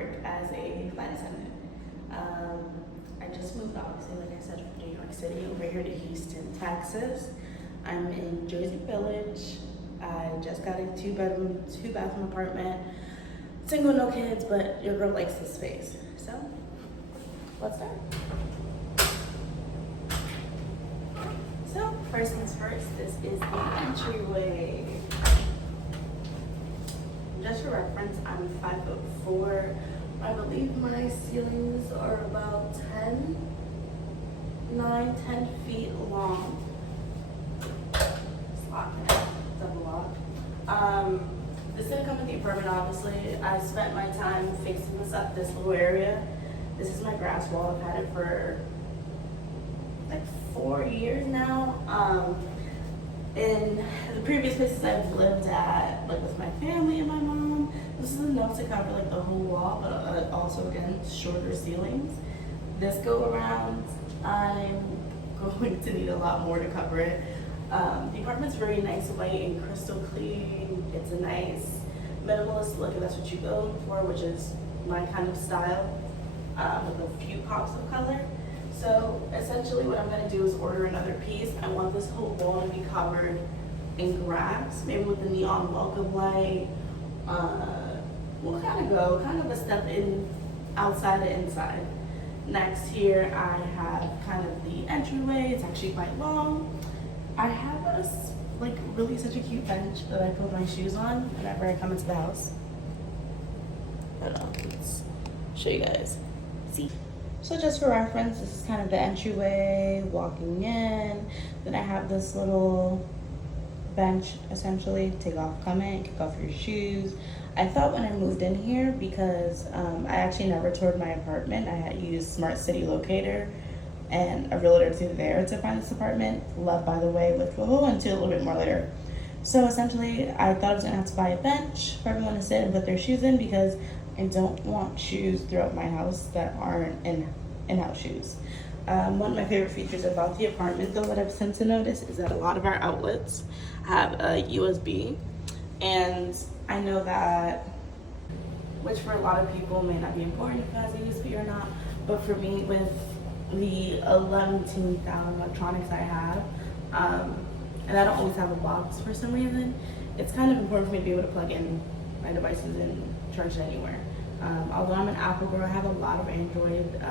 work as a flight attendant. I just moved, obviously, like I said, from New York City over here to Houston, Texas. I'm in Jersey Village. I just got a two-bedroom, two-bathroom apartment. Single, no kids, but your girl likes the space. So, let's start. So, first things first, this is the entryway. Just for reference, I'm 5'4". I believe my ceilings are about 10 feet long. It's locked now, double lock. This didn't come with the apartment, obviously. I spent my time fixing this up, this little area. This is my grass wall. I've had it for like 4 years now. In the previous places I've lived at, like with my family and my mom, this is enough to cover like the whole wall, but also again, shorter ceilings. This go around, I'm going to need a lot more to cover it. The apartment's very nice, white and crystal clean. It's a nice minimalist look, if that's what you go for, which is my kind of style, with a few pops of color. So essentially what I'm going to do is order another piece. I want this whole wall to be covered in grass, maybe with the neon welcome light. We'll kind of a step in outside and inside. Next here I have kind of the entryway. It's actually quite long. I have really such a cute bench that I put my shoes on whenever I come into the house. I don't know, let's show you guys. See? So just for reference, this is kind of the entryway, walking in. Then I have this little bench, essentially. Take off, come in, kick off your shoes. I thought when I moved in here, because I actually never toured my apartment, I had used Smart City Locator and a realtor through there to find this apartment. Love, by the way, which we'll go into a little bit more later. So essentially, I thought I was gonna have to buy a bench for everyone to sit and put their shoes in, because I don't want shoes throughout my house that aren't in-house shoes. One of my favorite features about the apartment, though, that I've come to notice is that a lot of our outlets have a USB, and I know that, which for a lot of people may not be important if it has a USB or not, but for me, with the 11,000 electronics I have, and I don't always have a box for some reason, it's kind of important for me to be able to plug in my devices and charge it anywhere. Although I'm an Apple girl, I have a lot of Android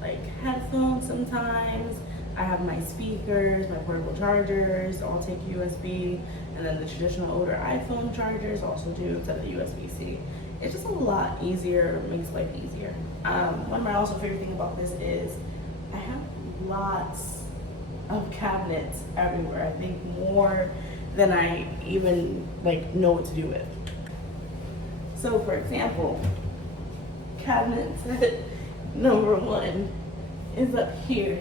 like headphones sometimes. I have my speakers, my portable chargers, all take USB, and then the traditional older iPhone chargers also do instead of the USB-C. It's just a lot easier, makes life easier. One of my also favorite thing about this is I have lots of cabinets everywhere. I think more than I even know what to do with. So for example, cabinet set number 1 is up here.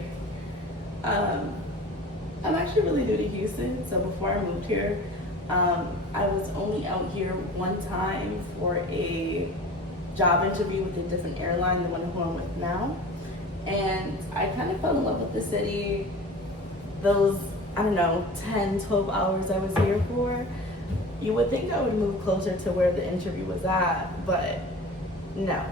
I'm actually really new to Houston, so before I moved here, I was only out here one time for a job interview with a different airline, the one who I'm with now. And I kind of fell in love with the city. Those, 10, 12 hours I was here for, you would think I would move closer to where the interview was at, but no.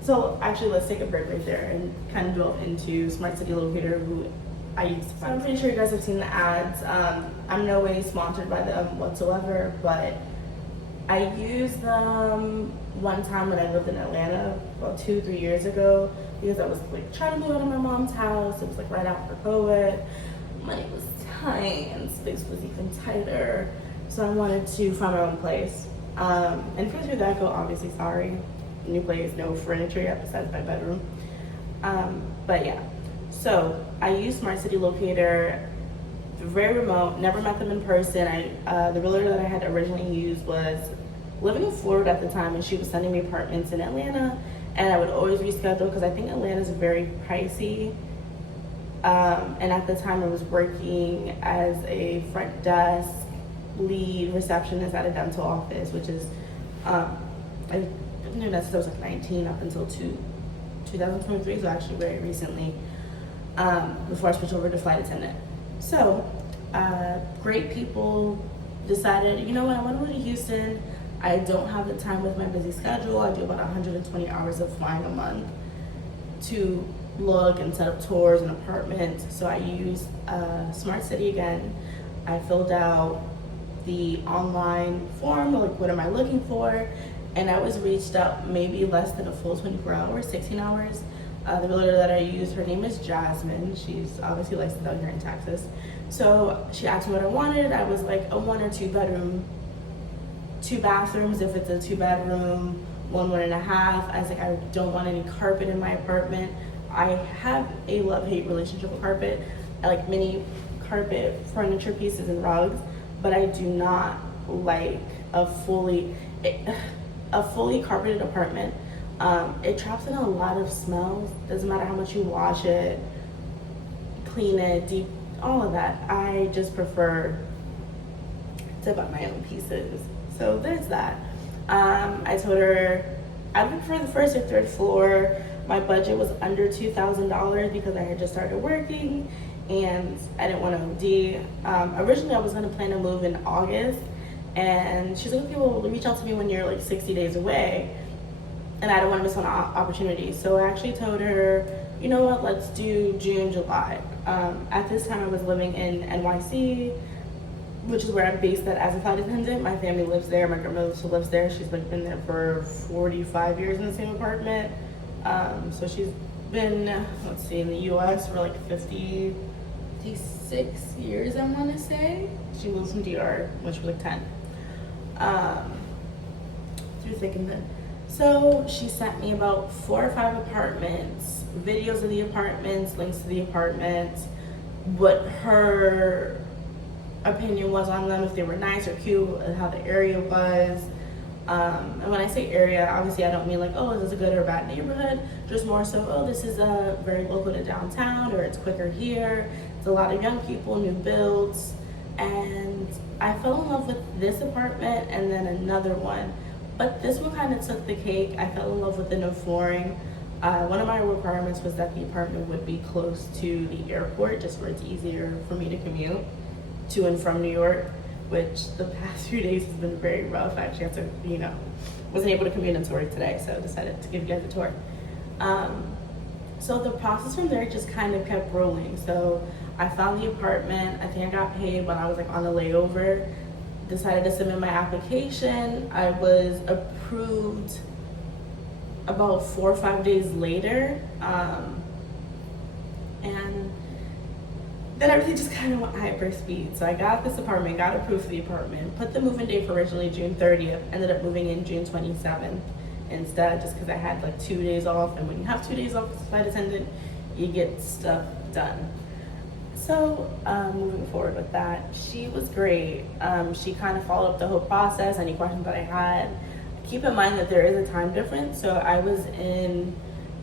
So actually, let's take a break right there and kind of delve into Smart City Locator, who I used to find. So I'm pretty sure you guys have seen the ads. I'm no way sponsored by them whatsoever, but I used them one time when I lived in Atlanta about 2-3 years ago, because I was trying to move out of my mom's house. It was right after COVID. Money was tight and space was even tighter. So I wanted to find my own place. And for that go, obviously, sorry, new place, no furniture yet besides my bedroom. But yeah, so I used Smart City Locator, very remote, never met them in person. The realtor that I had originally used was living in Florida at the time, and she was sending me apartments in Atlanta, and I would always reschedule because I think Atlanta's very pricey. And at the time I was working as a front desk lead receptionist at a dental office, which is, I've been doing that since I was 19 up until 2023, so actually very recently, before I switched over to flight attendant. So, great people decided, you know what, I want to go to Houston. I don't have the time with my busy schedule. I do about 120 hours of flying a month to look and set up tours and apartments. So I use Smart City again. I filled out the online form, like what am I looking for, and I was reached out maybe less than a full 24 hours, 16 hours. The realtor that I use, her name is Jasmine. She's obviously licensed out here in Texas. So she asked me what I wanted. I was like a 1 or 2 bedroom, 2 bathrooms if it's a 2 bedroom, 1.5. I was like, I don't want any carpet in my apartment. I have a love-hate relationship with carpet. I like mini carpet furniture pieces and rugs, but I do not like a fully carpeted apartment. It traps in a lot of smells. Doesn't matter how much you wash it, clean it, deep, all of that. I just prefer to buy my own pieces. So there's that. I told her I would prefer the first or third floor. My budget was under $2,000 because I had just started working and I didn't want to OD. Originally, I was going to plan to move in August, and she's like, okay, well, reach out to me when you're like 60 days away. And I don't want to miss on opportunity. So I actually told her, you know what, let's do June, July. At this time, I was living in NYC, which is where I'm based at as a flight attendant. My family lives there. My grandmother still lives there. She's been there for 45 years in the same apartment. So she's been, let's see, in the US for like 56 years, I want to say. She moved from DR when she was like 10. Through thick and thin. So she sent me about 4 or 5 apartments, videos of the apartments, links to the apartments, what her opinion was on them, if they were nice or cute, and how the area was. And when I say area, obviously I don't mean like, oh, is this a good or bad neighborhood? Just more so, oh, this is very local to downtown, or it's quicker here. It's a lot of young people, new builds. And I fell in love with this apartment and then another one. But this one kind of took the cake. I fell in love with the no flooring. One of my requirements was that the apartment would be close to the airport, just where it's easier for me to commute to and from New York, which the past few days has been very rough. I actually have to, wasn't able to commute into work today, so I decided to give you guys a tour. So the process from there just kind of kept rolling. So I found the apartment. I think I got paid when I was like on a layover. Decided to submit my application. I was approved about 4 or 5 days later. And then everything just kind of went hyper speed. So I got this apartment, got approved for the apartment, put the move-in date for originally June 30th, ended up moving in June 27th instead, just because I had like 2 days off. And when you have 2 days off as a flight attendant, you get stuff done. So moving forward with that, she was great. She kind of followed up the whole process, any questions that I had. Keep in mind that there is a time difference. So I was in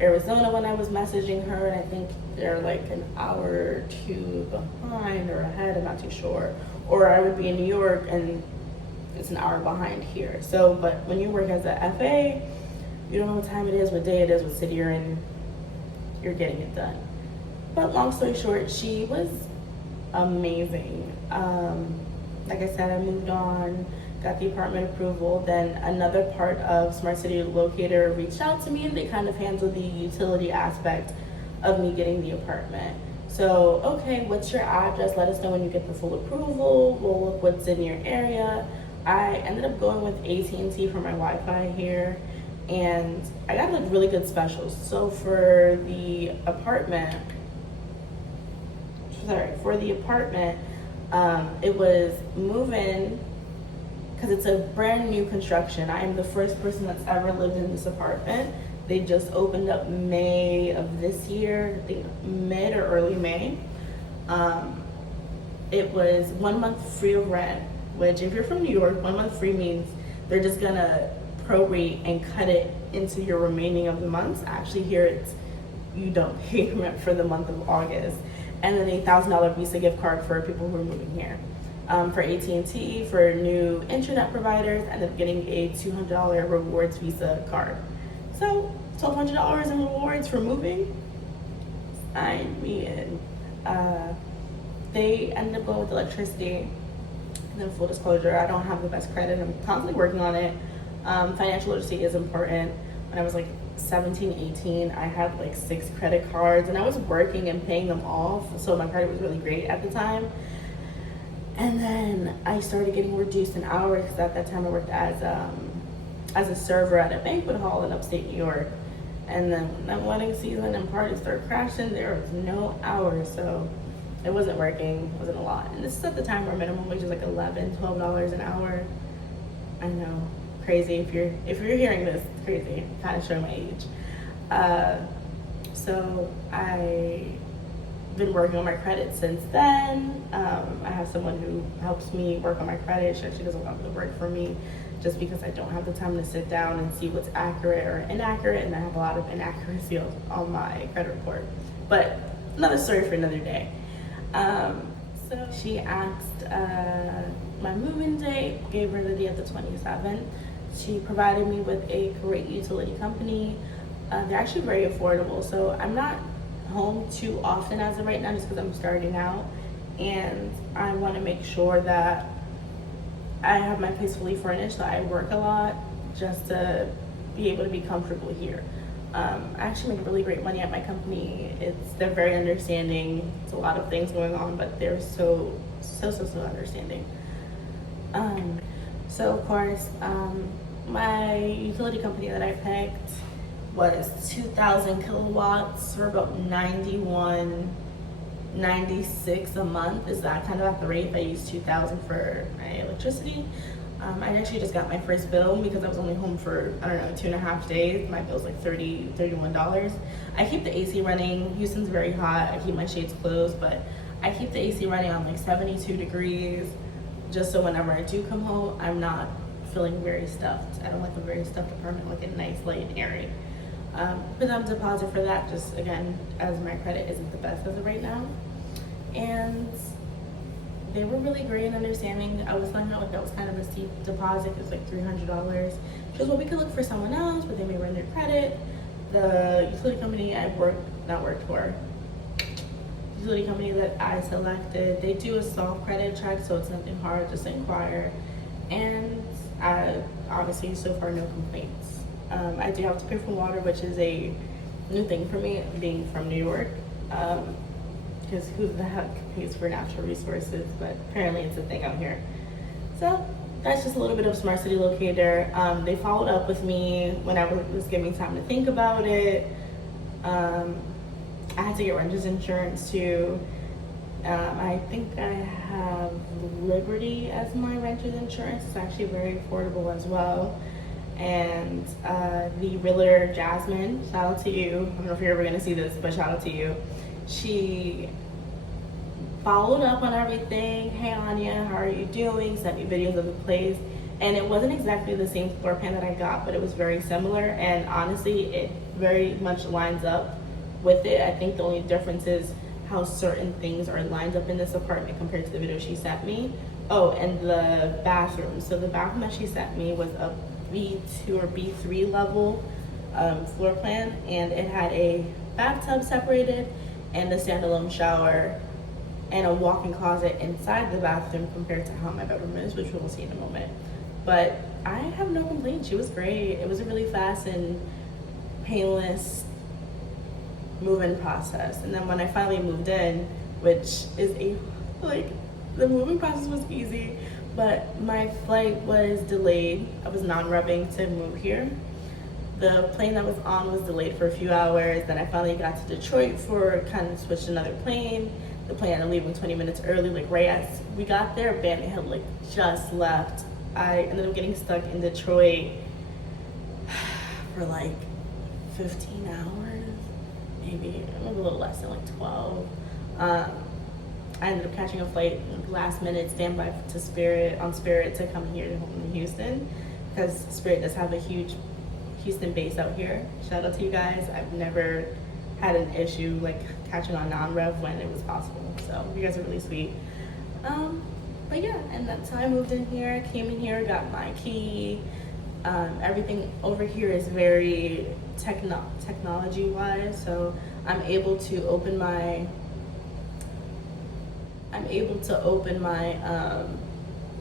Arizona when I was messaging her, and I think they're like an hour or 2 behind or ahead, I'm not too sure. Or I would be in New York and it's an hour behind here. So, but when you work as a FA, you don't know what time it is, what day it is, what city you're in, you're getting it done. But long story short, she was amazing. Like I said, I moved on, got the apartment approval. Then another part of Smart City Locator reached out to me, and they kind of handled the utility aspect of me getting the apartment. So, okay, what's your address? Let us know when you get the full approval. We'll look what's in your area. I ended up going with AT&T for my Wi-Fi here, and I got like really good specials. So for the apartment, it was move-in, because it's a brand new construction. I am the first person that's ever lived in this apartment. They just opened up May of this year, I think mid or early May. It was 1 month free of rent, which if you're from New York, 1 month free means they're just gonna prorate and cut it into your remaining of the months. Actually here it's, you don't pay rent for the month of August. And then a $1,000 Visa gift card for people who are moving here. For AT&T, for new internet providers, ended up getting a $200 rewards Visa card. So $1,200 in rewards for moving. Sign me in. They ended up going with electricity. And then full disclosure, I don't have the best credit. I'm constantly working on it. Financial literacy is important. When I was like 17, 18, I had like 6 credit cards and I was working and paying them off. So my credit was really great at the time. And then I started getting reduced in hours because at that time I worked as a server at a banquet hall in upstate New York. And then when that wedding season and parties started crashing, there was no hours. So it wasn't working, it wasn't a lot. And this is at the time where minimum wage is like $11, $12 an hour. I know, crazy. If you're hearing this, it's crazy. Kind of showing my age. So I've been working on my credit since then. I have someone who helps me work on my credit. She actually does a lot of the work for me just because I don't have the time to sit down and see what's accurate or inaccurate, and I have a lot of inaccuracy on my credit report. But another story for another day. So she asked my move-in date, gave her the date of the 27th. She provided me with a great utility company. They're actually very affordable, so I'm not home too often as of right now just because I'm starting out, and I want to make sure that I have my place fully furnished, so I work a lot just to be able to be comfortable here. I actually make really great money at my company. They're very understanding. It's a lot of things going on, but they're so understanding. So of course, my utility company that I picked was 2,000 kilowatts for about 96 a month. Is that kind of at the rate if I use 2,000 for my electricity? I actually just got my first bill because I was only home for, I don't know, 2.5 days. My bill's like $31. I keep the AC running. Houston's very hot. I keep my shades closed, but I keep the AC running on like 72 degrees just so whenever I do come home, I'm not feeling very stuffed. I don't like a very stuffed apartment, like a nice, light, and airy. Put down a deposit for that, just again, as my credit isn't the best as of right now. And they were really great and understanding. I was finding out like that was kind of a steep deposit. It was like $300. She goes, well, we could look for someone else, but they may run their credit. The utility company utility company that I selected, they do a soft credit check, so it's nothing hard, just inquire. And I obviously so far no complaints. I do have to pay for water, which is a new thing for me, being from New York. Because who the heck pays for natural resources, but apparently it's a thing out here. So that's just a little bit of Smart City Locator. They followed up with me when I was giving time to think about it. I had to get renter's insurance too. I think I have Liberty as my renter's insurance. It's actually very affordable as well. And the realtor Jasmine, shout out to you. I don't know if you're ever gonna see this, but shout out to you. She followed up on everything. Hey Anya, how are you doing? Sent me videos of the place. And it wasn't exactly the same floor plan that I got, but it was very similar. And honestly, it very much lines up with it. I think the only difference is how certain things are lined up in this apartment compared to the video she sent me. Oh, and the bathroom. So the bathroom that she sent me was a B2 or B3 level floor plan, and it had a bathtub separated and a standalone shower and a walk-in closet inside the bathroom compared to how my bedroom is, which we will see in a moment. But I have no complaints. She was great. It was a really fast and painless move-in process. And then when I finally moved in, which is the moving process was easy, but my flight was delayed. I was non-repping to move here. The plane that was on was delayed for a few hours. Then I finally got to Detroit kind of switched to another plane. The plane had to leave 20 minutes early, right as we got there, bam, it had just left. I ended up getting stuck in Detroit for 15 hours, maybe a little less than 12. I ended up catching a flight last minute, standby to Spirit to come here to Houston, because Spirit does have a huge Houston base out here. Shout out to you guys. I've never had an issue catching on non-rev when it was possible. So you guys are really sweet. But yeah, and that's how I moved in here, came in here, got my key. Everything over here is very technology wise. So I'm able to open my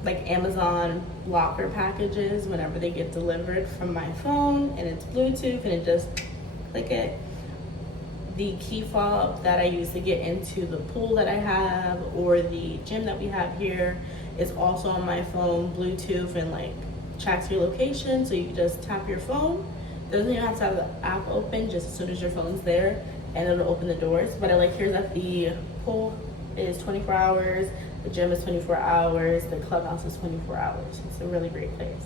like Amazon locker packages whenever they get delivered from my phone, and it's Bluetooth, and it just click it. The key fob that I use to get into the pool that I have or the gym that we have here is also on my phone, Bluetooth, and like tracks your location. So you can just tap your phone. Doesn't even have to have the app open, just as soon as your phone's there, and it'll open the doors. But I like here that the pool is 24 hours, the gym is 24 hours, the clubhouse is 24 hours. It's a really great place.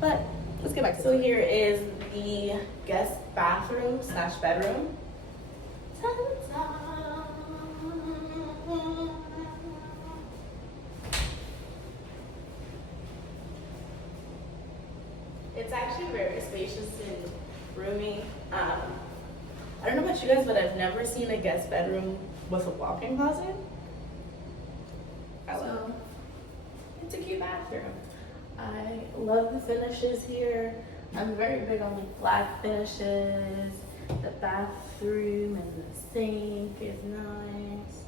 But let's get back. So here is the guest bathroom slash bedroom. It's actually very spacious and roomy. I don't know about you guys, but I've never seen a guest bedroom with a walk-in closet. So it's a cute bathroom. I love the finishes here. I'm very big on like black finishes. The bathroom and the sink is nice.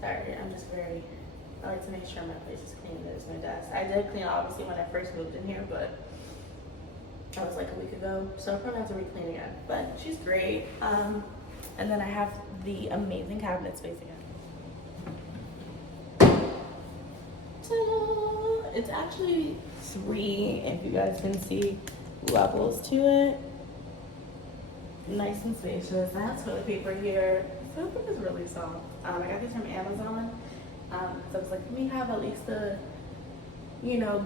Sorry, I like to make sure my place is clean. There's my desk. I did clean obviously when I first moved in here, but that was like a week ago, so I'll probably have to re-clean again. But she's great. And then I have the amazing cabinet space again. Ta-da! It's actually 3, if you guys can see, levels to it. Nice and spacious. I have toilet paper here. Toilet paper is really soft. I got these from Amazon. So it's like, let me have at least the,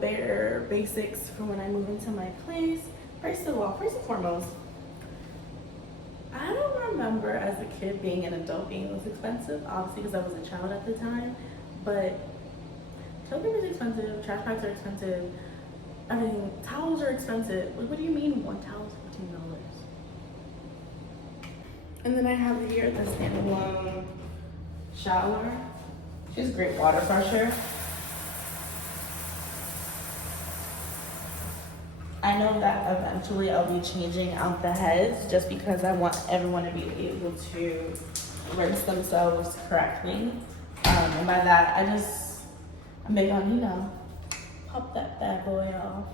bare basics for when I move into my place. First of all, first and foremost, I don't remember as a kid being an adult being this expensive, obviously because I was a child at the time, but toilet paper is expensive, trash bags are expensive, everything, towels are expensive. Like, what do you mean one towel is $15? And then I have here the standalone shower. She has great water pressure. I know that eventually I'll be changing out the heads just because I want everyone to be able to rinse themselves correctly. And by that, I'm big on, pop that bad boy off.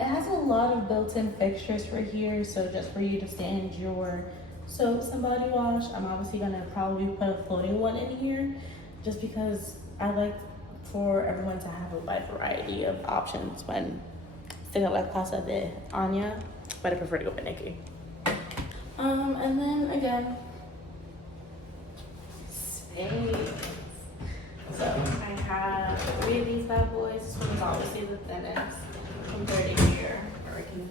It has a lot of built-in fixtures for here, so just for you to stand your soaps and body wash. I'm obviously gonna probably put a floating one in here just because I like for everyone to have a wide variety of options when staying at La Casa de Anya, but I prefer to go with Nikki. And then again, space. So I have 3 of these bad boys. This one is obviously the thinnest compared to here, or I can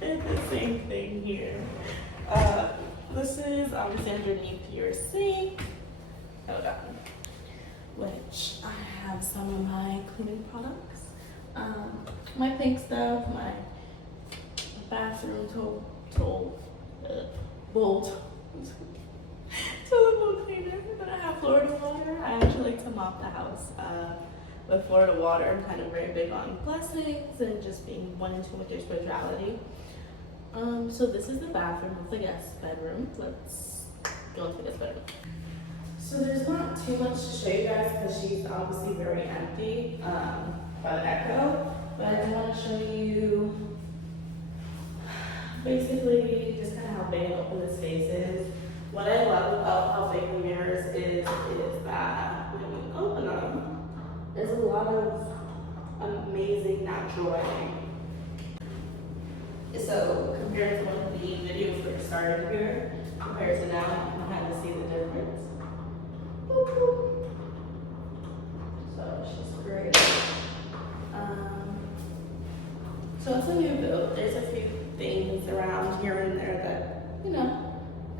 it's the same thing here. This is obviously underneath your sink. Hold on. Which I have some of my cleaning products. My pink stuff, my bathroom toilet bowl cleaner. Then I have Florida water. I actually like to mop the house with Florida water. I'm kind of very big on blessings and just being one in tune with your spirituality. So this is the bathroom of the guest bedroom. Let's go into this bedroom. So there's not too much to show you guys because she's obviously very empty by the echo, but I do want to show you basically just kind of how big and open this space is. What I love about how big the mirrors is that when you open them, there's a lot of amazing natural lighting. So compared to one of the videos where it started here, compared to now, you can kind of see the difference. Boop, boop. So she's great. So it's a new build. There's a few things around here and there that,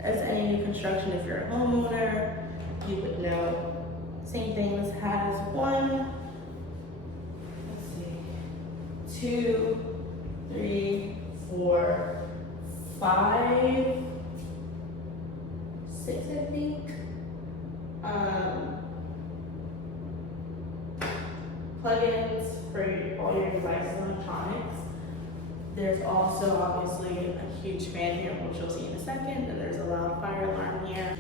as any new construction, if you're a homeowner, you would know. Same things, has 2, 3, 4, 5, 6, I think. Plugins for all your devices and electronics. There's also obviously a huge fan here, which you'll see in a second, and there's a loud fire alarm here.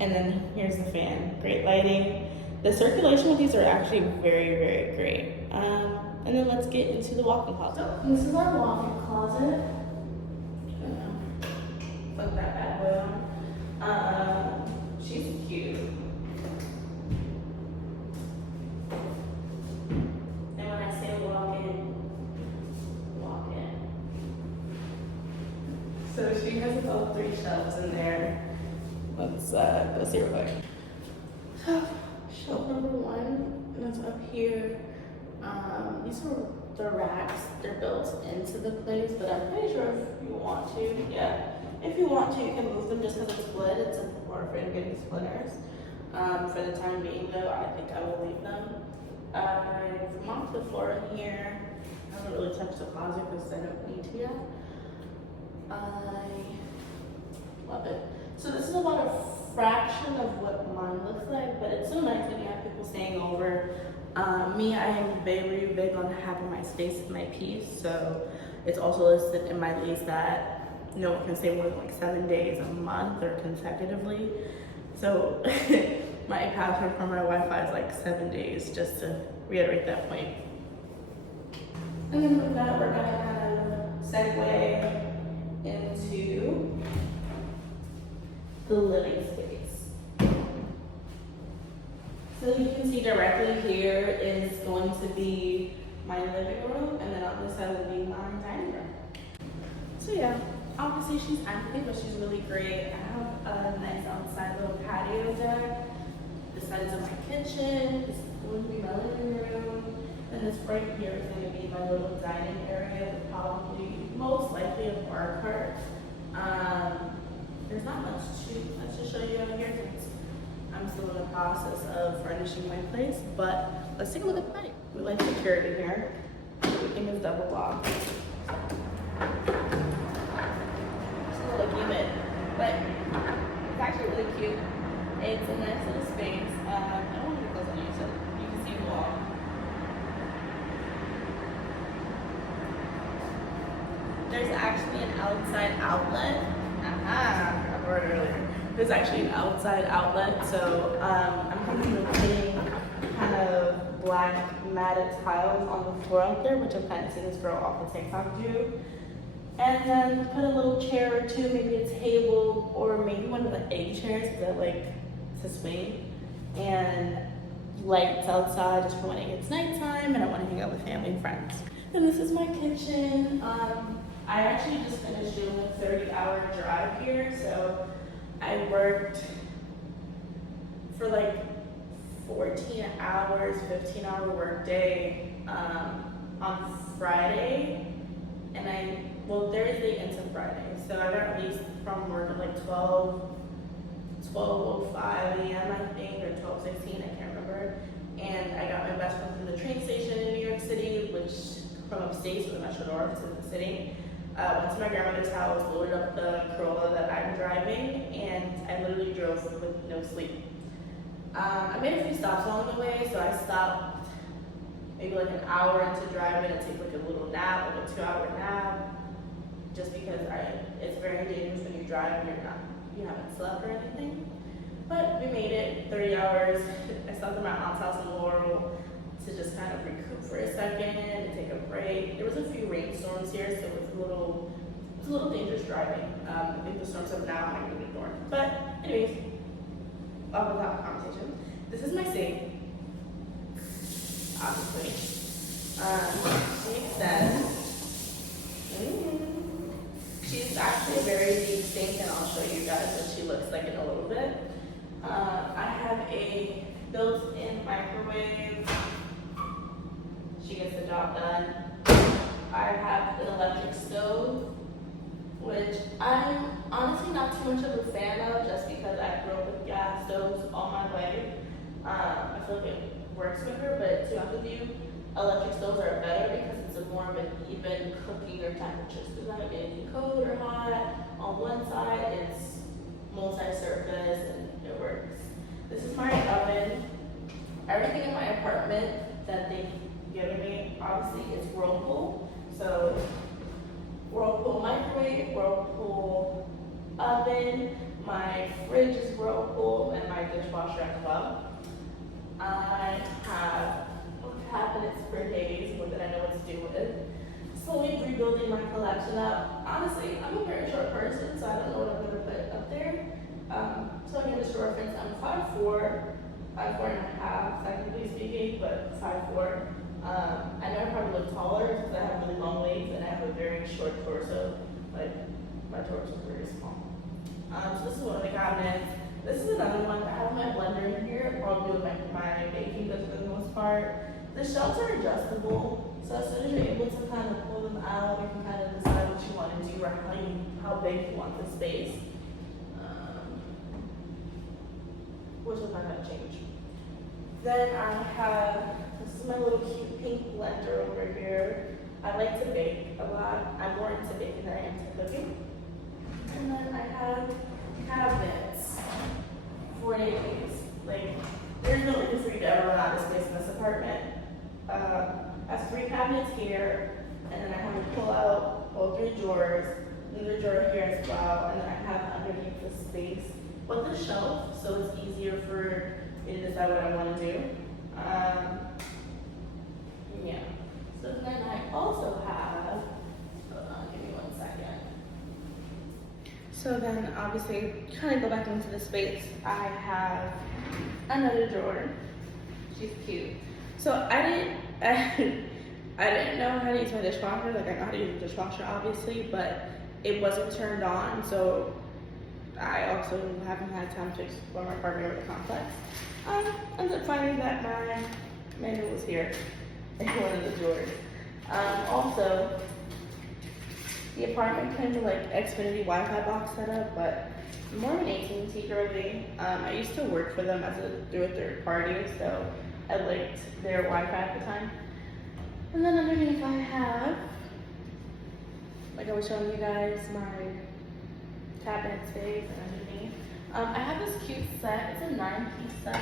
And then here's the fan, great lighting. The circulation with these are actually very, very great. And then let's get into the walk-in closet. So this is our walk-in closet. Put that bad boy on. She's cute. And when I say walk-in. So she has about 3 shelves in there. Let's go see real quick. So shelf number 1, and it's up here. These are the racks. They're built into the place, but I'm pretty sure if you want to, if you want to, you can move them just because it's split. It's more afraid of getting splinters. For the time being, though, I think I will leave them. I've mopped the floor in here. I haven't really touched the closet because I don't need to yet. I love it. So this is about a fraction of what mine looks like, but it's so nice when you have people staying over. Me, I am very big on having my space and my peace, so it's also listed in my lease that no one can stay more than like 7 days a month or consecutively. So my password for my Wi-Fi is like 7 days, just to reiterate that point. And then with that, we're gonna kind of segue into the living space. So you can see directly here is going to be my living room, and then on this side will be my dining room. So yeah, obviously she's empty, but she's really great. I have a nice outside little patio there. This side is my kitchen. This is going to be my living room. And this right here is going to be my little dining area with probably, most likely, a bar cart. There's not much to show you out here since I'm still in the process of furnishing my place, but let's take a look at the night. We like security here. Everything is double locked. It's a little humid, but it's actually really cute. It's a nice little space. I don't want to close on you so you can see the wall. There's actually an outside outlet. I forgot earlier. There's actually an outside outlet, so I'm thinking of putting kind of black matted tiles on the floor out there, which I've kind of seen this girl off of TikTok do. And then put a little chair or two, maybe a table, or maybe one of the egg chairs because I like to swing. And lights outside just for when it gets nighttime and I want to hang out with family and friends. And this is my kitchen. I actually just finished doing a 30-hour drive here, so I worked for like 14 hours, 15-hour work day on Friday, and Thursday into Friday. So I got released from work at like 12:05 a.m. I think, or 12:16, I can't remember. And I got my best friend from the train station in New York City, which from upstate, so Metro North to the city. Went to my grandmother's house, loaded up the Corolla that I'm driving, and I literally drove with no sleep. I made a few stops along the way, so I stopped maybe like an hour into driving and take like a little nap, like a 2-hour nap, just because it's very dangerous when you drive and you haven't slept or anything. But we made it 30 hours. I stopped at my aunt's house in Laurel to just kind of recoup for a second and take a break. There was a few rainstorms here, so it was a little dangerous driving. I think the storms have now migrated north. But anyways, off of that conversation. This is my sink. Obviously. She extends. She's actually a very deep sink, and I'll show you guys what she looks like in a little bit. I have a built-in microwave. She gets the job done. I have an electric stove, which I'm honestly not too much of a fan of, just because I grew up with gas stoves all my life. I feel like it works quicker, but to be honest with you, electric stoves are better because it's a more of an even cooking or temperatures. It's not getting cold or hot. On one side, it's multi-surface and it works. This is my oven. Everything in my apartment that they've given me, obviously, is Whirlpool. So Whirlpool microwave, Whirlpool oven, my fridge is Whirlpool, and my dishwasher as well. I have cabinets for days, more than I know what to do with. Slowly rebuilding my collection up. Honestly, I'm a very short person, so I don't know what I'm gonna put up there. So again, just for reference, I'm 5'4", 5'4.5", technically speaking, but 5'4". I know I probably look taller because I have really long legs and I have a very short torso. Like, my torso is very small. So this is one of the cabinets. This is another one. I have my blender in here, probably with my baking goods for the most part. The shelves are adjustable, so as soon as you're able to kind of pull them out, you can kind of decide what you want to do or how big you want the space. Which is not going to change. Then I have, this is my little cute pink blender over here. I like to bake a lot. I'm more into baking than I am to cooking. And then I have cabinets for days. Like, there's no reason for you to ever run out of space in this apartment. I have 3 cabinets here, and then I have to pull out all 3 drawers, another drawer here as well, and then I have underneath the space with the shelf, so it's easier for me to decide what I want to do. Yeah. So then I also have, hold on, give me 1 second. So then obviously, kind of go back into the space, I have another drawer. She's cute. So I didn't know how to use my dishwasher. Like, I know how to use the dishwasher obviously, but it wasn't turned on, so I also haven't had time to explore my apartment or the complex. I ended up finding that my manual was here in one of the drawers. Also, the apartment came with like Xfinity Wi-Fi box setup, but I'm more of an AT&T girly. I used to work for them through a third party, so I liked their Wi-Fi at the time. And then underneath I have, like I was showing you guys, my cabinet space, and underneath. I have this cute set. It's a 9-piece set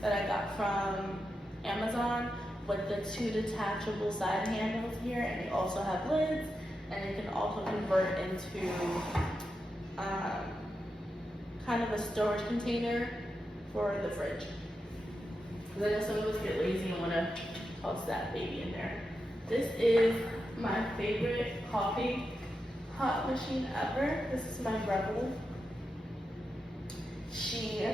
that I got from Amazon with the 2 detachable side handles here, and they also have lids, and it can also convert into kind of a storage container for the fridge. Because I know some of us get lazy and want to toss that baby in there. This is my favorite coffee hot machine ever. This is my Rebel. She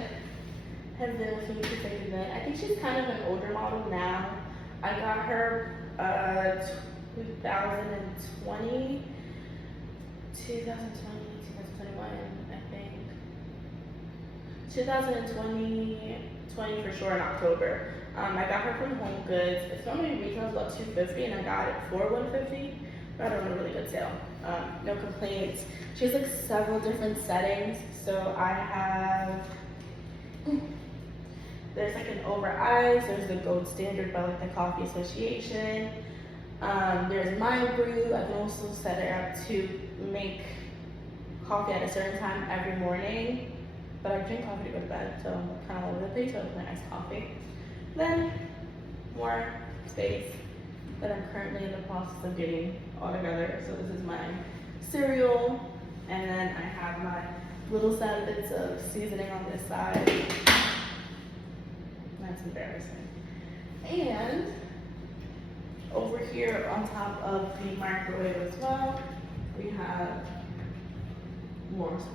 has been with me for a bit. I think she's kind of an older model now. I got her 2020, 2021, I think. 2020 for sure in October. I got her from Home Goods. It's normally retails about $250 and I got it for $150. Got her on a really good sale. No complaints. She has like several different settings. So I have, there's like an over ice, there's the gold standard by like the Coffee Association. There's my brew. I can also set it up to make coffee at a certain time every morning. But I drink coffee to go to bed, so I'm kind of all over the place, so it's my iced coffee. Then more space that I'm currently in the process of getting all together. So this is my cereal, and then I have my little sad bits of seasoning on this side. That's embarrassing. And over here on top of the microwave as well, we have more space.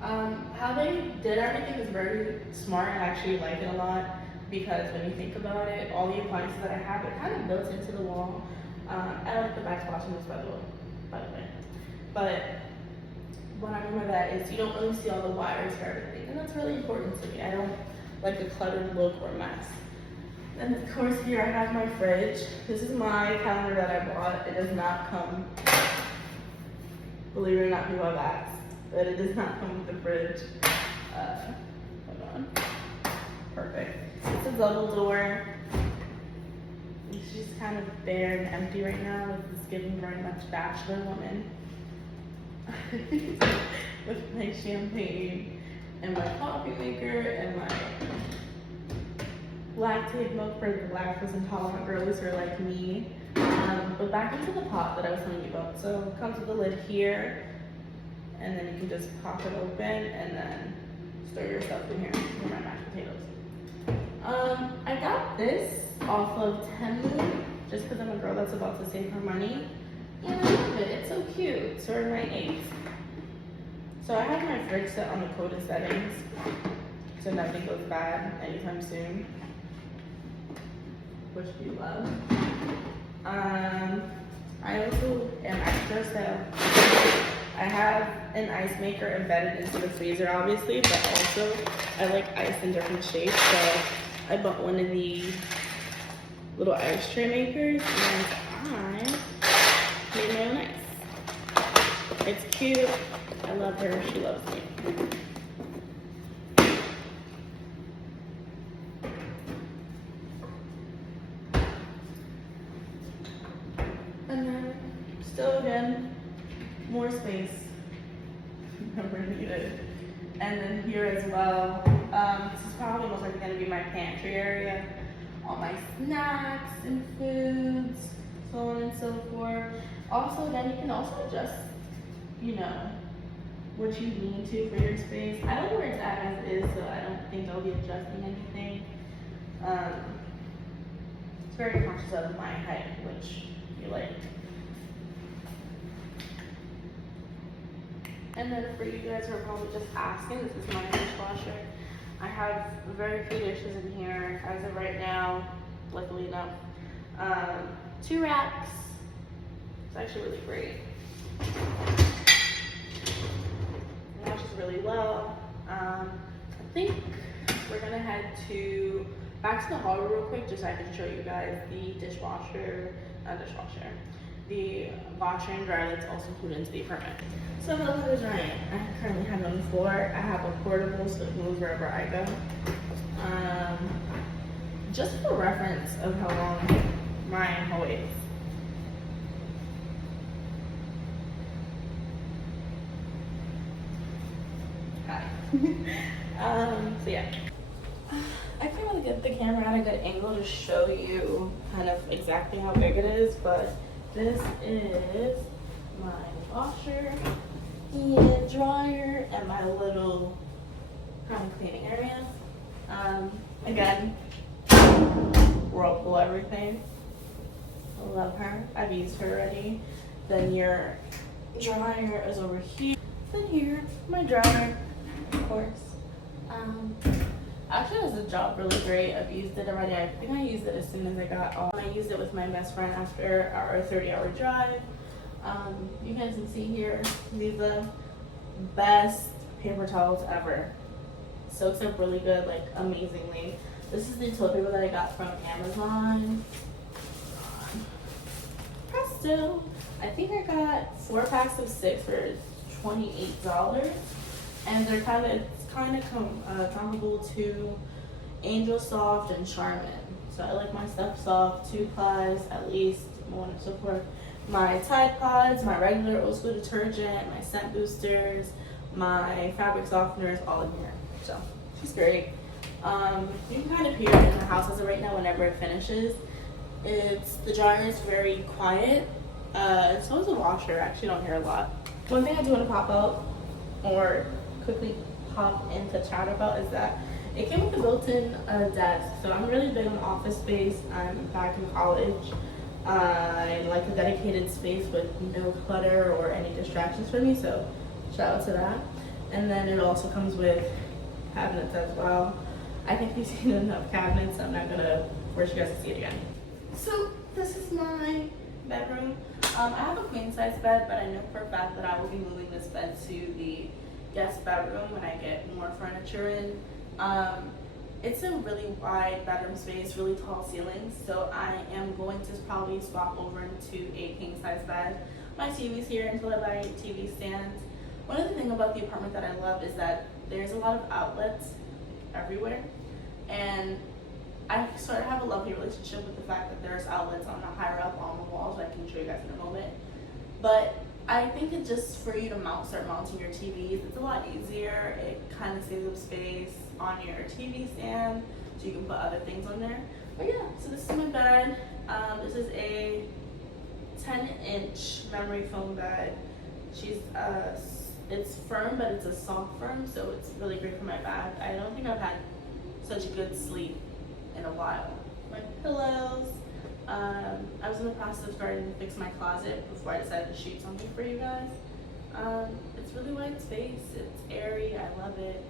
How they did everything is very smart. I actually like it a lot because when you think about it, all the appliances that I have are kind of built into the wall. I like the backsplash on this by the way. But what I mean by that is you don't really see all the wires for everything, and that's really important to me. I don't like a cluttered look or mess. And of course here I have my fridge. This is my calendar that I bought. It does not come, believe it or not, people have asked, but it does not come with the fridge. Hold on. Perfect. It's a double door. It's just kind of bare and empty right now. It's giving very much bachelor woman. With my champagne and my coffee maker and my lactate milk for the lactose intolerant girlies who are like me. But back into the pot that I was telling you about. So it comes with a lid here, and then you can just pop it open and then stir your stuff in here for my mashed potatoes. I got this off of Attendant just because I'm a girl that's about to save her money. And I love it. It's so cute. It's for my 8th. So I have my fridge set on the coldest settings so nothing goes bad anytime soon, which we love. I also am extra, so I have an ice maker embedded into the freezer, obviously, but also I like ice in different shapes, so I bought one of the little ice tray makers, and I made my own ice. It's cute. I love her. She loves me. And then, still again, more space. Never needed. And then here as well, this is probably most likely going to be my pantry area. All my snacks and foods, so on and so forth. Also, then you can also adjust, you know, what you need to for your space. I don't know where it's at as is, so I don't think I'll be adjusting anything. It's very conscious of my height, which you like. And then for you guys who are probably just asking, this is my dishwasher. I have very few dishes in here as of right now, luckily enough. 2 racks. It's actually really great. It washes really well. I think we're gonna head back to the hallway real quick just so I can show you guys the the washer and dryer that's also included into the apartment. So hello, here's Ryan. I currently have it on the floor. I have a portable so it moves wherever I go. Just for reference of how long my hallway is. Hi. So yeah. I kind of want to get the camera at a good angle to show you kind of exactly how big it is, but this is my washer and dryer and my little kind of cleaning area. Again, Whirlpool everything. I love her. I've used her already. Then your dryer is over here. Then here, my dryer, of course. Actually, it does the job really great. I've used it already. I think I used it as soon as I got home. I used it with my best friend after our 30-hour drive. You guys can see here, these are the best paper towels ever. Soaks up really good, like amazingly. This is the toilet paper that I got from Amazon. Presto. I think I got 4 packs of 6 for $28, and they're kind of comparable to Angel Soft and Charmin. So I like my stuff soft, 2 plies at least, more and so forth. My Tide Pods, my regular old school detergent, my scent boosters, my fabric softeners, all in here. So she's great. You can kind of hear it in the house as of right now whenever it finishes. The dryer is very quiet. So is the washer. I actually don't hear a lot. One thing I do want to pop out or quickly pop into chat about is that it came with a built-in desk. So I'm really big on office space. I'm back in college. I like a dedicated space with no clutter or any distractions for me, so shout out to that. And then it also comes with cabinets as well. I think we've seen enough cabinets, so I'm not gonna force you guys to see it again. So this is my bedroom. I have a queen size bed, but I know for a fact that I will be moving this bed to the guest bedroom when I get more furniture in. It's a really wide bedroom space, really tall ceilings, so I am going to probably swap over into a king size bed. My TV's here until I buy a TV stand. One other thing about the apartment that I love is that there's a lot of outlets everywhere, and I sort of have a lovely relationship with the fact that there's outlets on the higher up on the walls, I can show you guys in a moment. But I think it just for you to start mounting your TVs, it's a lot easier. It kind of saves up space on your TV stand, so you can put other things on there. But yeah, so this is my bed. This is a 10-inch memory foam bed. It's firm, but it's a soft firm, so it's really great for my back. I don't think I've had such good sleep in a while. My pillows. I was in the process of starting to fix my closet before I decided to shoot something for you guys. It's really white space, it's airy, I love it.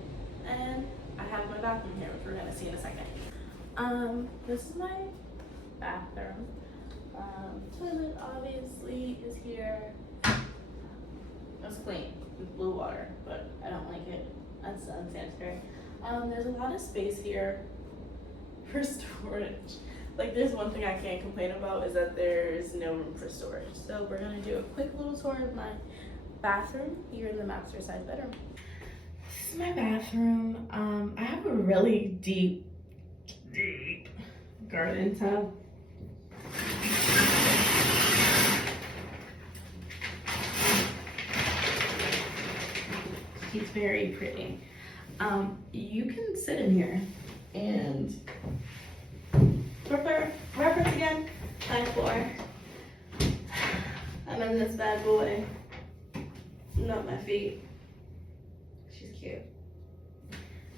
And I have my bathroom here, which we're gonna see in a second. This is my bathroom. Toilet obviously is here. It's clean with blue water, but I don't like it. That's unsanitary. There's a lot of space here for storage. Like, there's one thing I can't complain about is that there's no room for storage. So we're gonna do a quick little tour of my bathroom here in the master size bedroom. This is my bathroom. I have a really deep garden tub. It's very pretty. You can sit in here and reference again, high floor. I'm in this bad boy. Not my feet. She's cute.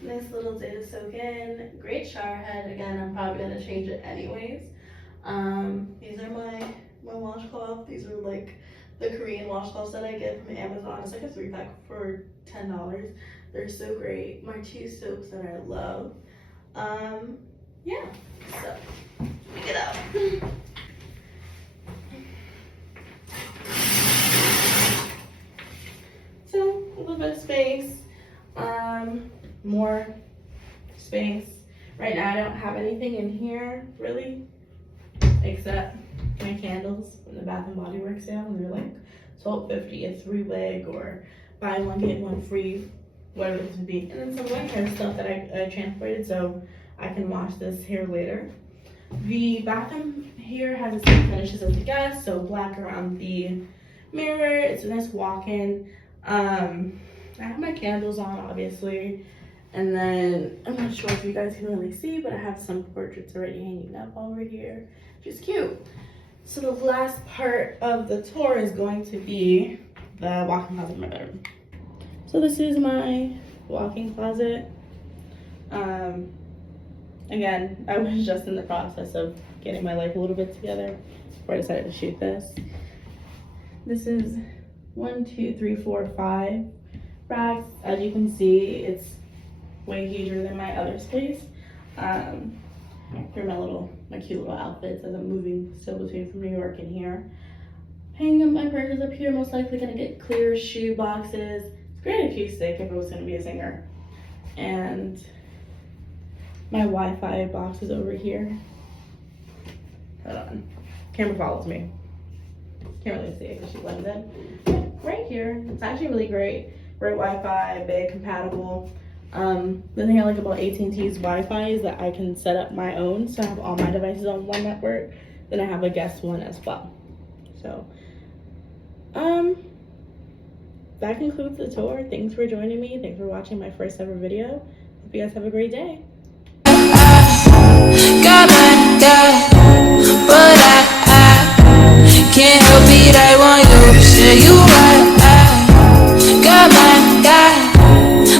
Nice little day to soak in. Great shower head. Again, I'm probably gonna change it anyways. These are my washcloth. These are like the Korean washcloths that I get from Amazon. It's like a 3-pack for $10. They're so great. My 2 soaps that I love. Yeah. So pick it up. So a little bit of space. More space. Right now I don't have anything in here really, except my candles from the Bath and Body Works sale, and they're like $12.50 a 3-wig, or buy one get one free, whatever this would be. And then some white hair stuff that I transported so I can wash this hair later. The bathroom here has the same finishes as the guest, so black around the mirror. It's a nice walk-in. I have my candles on, obviously. And then, I'm not sure if you guys can really see, but I have some portraits already hanging up over here, which is cute. So the last part of the tour is going to be the walk-in closet in my bedroom. So this is my walk-in closet. Again, I was just in the process of getting my life a little bit together before I decided to shoot this. This is 1, 2, 3, 4, 5 racks. As you can see, it's way huger than my other space. Here are my cute little outfits as I'm moving still between from New York and here. Hanging up my purses up here, most likely gonna get clear shoe boxes. It's great acoustic if I was gonna be a singer. And my Wi-Fi box is over here. Hold on, camera follows me. Can't really see it because she blends in. Right here, it's actually really great. Great Wi-Fi, big, compatible. The thing I like about AT&T's Wi-Fi is that I can set up my own, so I have all my devices on one network. Then I have a guest one as well. So, that concludes the tour. Thanks for joining me. Thanks for watching my first ever video. Hope you guys have a great day. Got my dad, but I can't help it. I want you, say you right. Got my